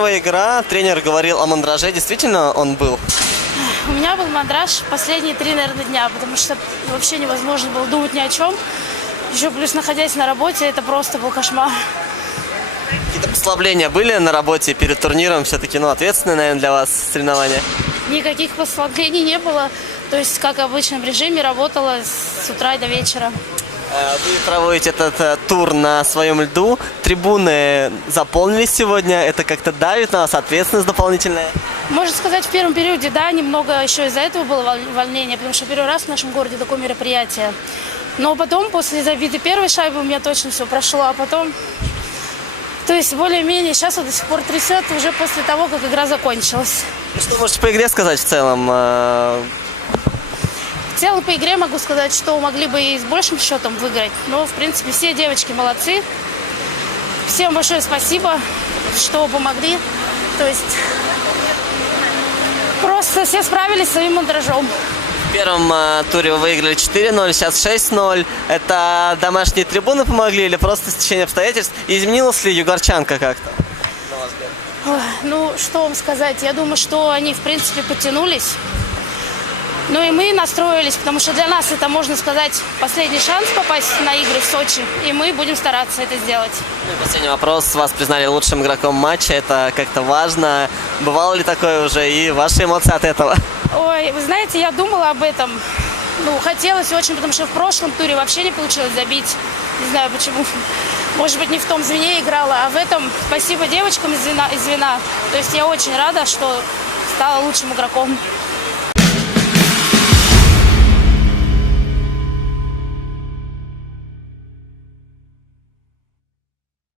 первая игра, тренер говорил о мандраже, действительно он был? У меня был мандраж последние 3, наверное, дня, потому что вообще невозможно было думать ни о чем. Еще плюс находясь на работе, это просто был кошмар. Какие-то послабления были на работе перед турниром? Все-таки, ответственные, наверное, для вас соревнования? Никаких послаблений не было. То есть, как в обычном режиме, работала с утра до вечера. Вы проводите этот тур на своем льду. Трибуны заполнились сегодня. Это как-то давит на вас, ответственность дополнительная? Можно сказать, в первом периоде, да, немного еще из-за этого было волнение, потому что первый раз в нашем городе такое мероприятие. Но потом, после забитой первой шайбы, у меня точно все прошло, а потом... То есть, более-менее, сейчас вот до сих пор трясет уже после того, как игра закончилась. Что можете по игре сказать в целом? В целом, по игре могу сказать, что могли бы и с большим счетом выиграть. Но, в принципе, все девочки молодцы. Всем большое спасибо, что помогли. То есть, просто все справились с своим мандражом. В первом туре вы выиграли 4-0, сейчас 6-0. Это домашние трибуны помогли или просто стечение обстоятельств? Изменилась ли югорчанка как-то? Ну, что вам сказать? Я думаю, что они, в принципе, подтянулись. Ну и мы настроились, потому что для нас это, можно сказать, последний шанс попасть на игры в Сочи. И мы будем стараться это сделать. Последний вопрос. Вас признали лучшим игроком матча. Это как-то важно. Бывало ли такое уже? И ваши эмоции от этого? Ой, вы знаете, я думала об этом. Ну, хотелось очень, потому что в прошлом туре вообще не получилось забить. Не знаю почему. Может быть, не в том звене играла, а в этом спасибо девочкам из звена. То есть я очень рада, что стала лучшим игроком.